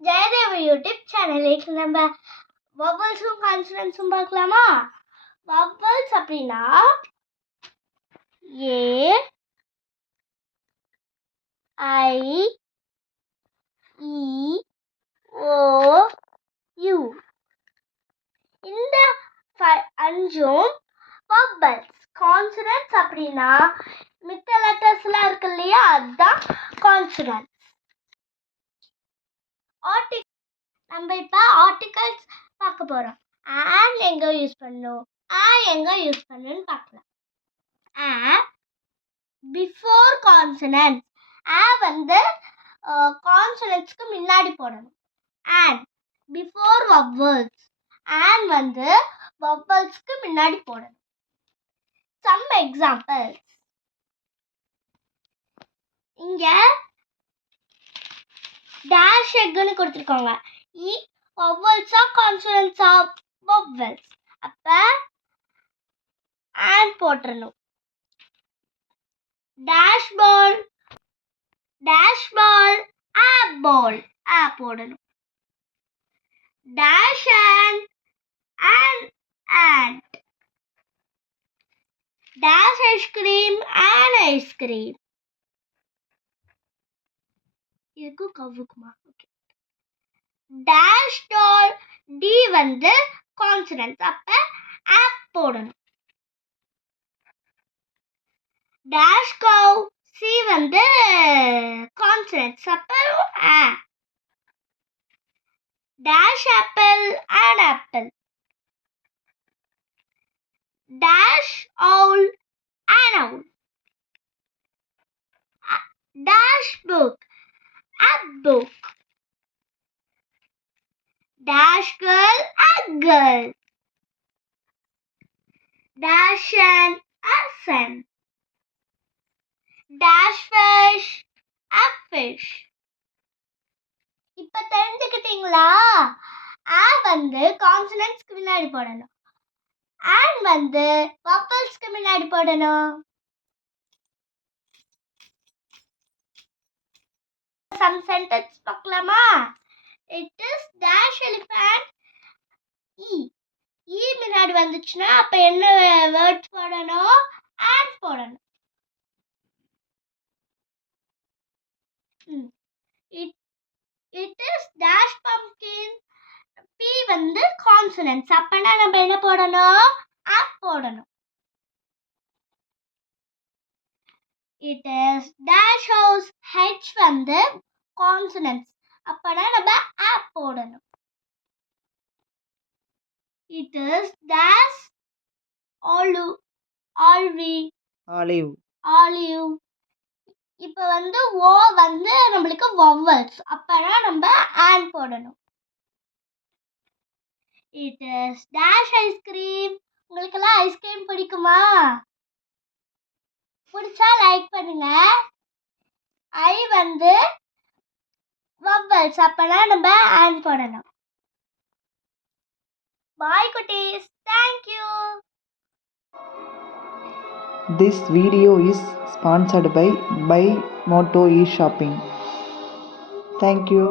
Jayadeva YouTube சேனலுக்கு நம்ம வவல்ஸும் கான்சனன்ஸும் பார்க்கலாமா? வவல்ஸ் அப்படின்னா ஏ, ஐ, இ, ஓ, யூ. இந்த அஞ்சும் வவல்ஸ். கான்சனன்ஸ் அப்படின்னா மித்த லெட்டர்ஸ்லாம் இருக்கு இல்லையா, அதுதான் கான்சனன்ஸ். நம்ம இப்போ ஆர்டிகல்ஸ் பார்க்க போகிறோம். ஆன் எங்கே யூஸ் பண்ணணும், எங்கே யூஸ் பண்ணணும்னு பார்க்கலாம். Before consonants. வந்து கான்சனன்ஸ்க்கு முன்னாடி போடணும். An before vowels. வந்து வவல்ஸ்க்கு முன்னாடி போடணும். Some examples. இங்க டேஷ் எக்குன்னு கொடுத்துருக்காங்க. வவல்ஸா கான்சனன்ஸா? வவல்ஸ். அப்ப அண்ட் போட்டுறணும். டேஷ் பால், பால் போடணும். Dash an dash ice cream ice cream. இதுக்கு கவுக்குமா? ஓகே. டேஷ் டால், டி வந்து கான்சனன்ஸ், அப்ப ஆப் போடணும். டேஷ் கவ், சி வந்து கான்சனன்ஸ், அப்ப a. Dash apple apple. Dash owl owl. Dash book book. Dash girl girl. Dash sun. Dash fish fish. இப்ப தெரிஞ்சுக்கிட்டீங்களா? வந்து கான்சனன்ஸ்க்கு முன்னாடி போடணும், அண்ட் வந்து வவல்ஸ்க்கு முன்னாடி போடணும். சம் சென்டென்ஸ் பார்க்கலாமா? It is dash elephant e முன்னாடி வந்துச்சுன்னா அப்ப என்ன வேர்ட்ஸ் போடணும்? அண்ட் போடணும். It is dash pumpkin, p வந்து கான்சனன்ஸ், அப்பனா நம்ம என்ன போடணும்? ஆப் போடணும். It is dash house, h வந்து கான்சனன்ஸ், அப்பனா நம்ம ஆப் போடணும். It is dash olive. இப்போ வந்து ஓ வந்து நம்மளுக்கு வவல்ஸ், அப்பனா நம்ம ஆன் போடணும். It is dash ice cream. உங்களுக்கெல்லாம் ஐஸ்கிரீம் பிடிக்குமா? பிடிச்சா லைக் பண்ணுங்க. ஐ வந்து வவல்ஸ், அப்பனா நம்ம ஆன் போடணும். பாய் குட்டீஸ். Thank you. This video is sponsored by Moto eShopping. Thank you.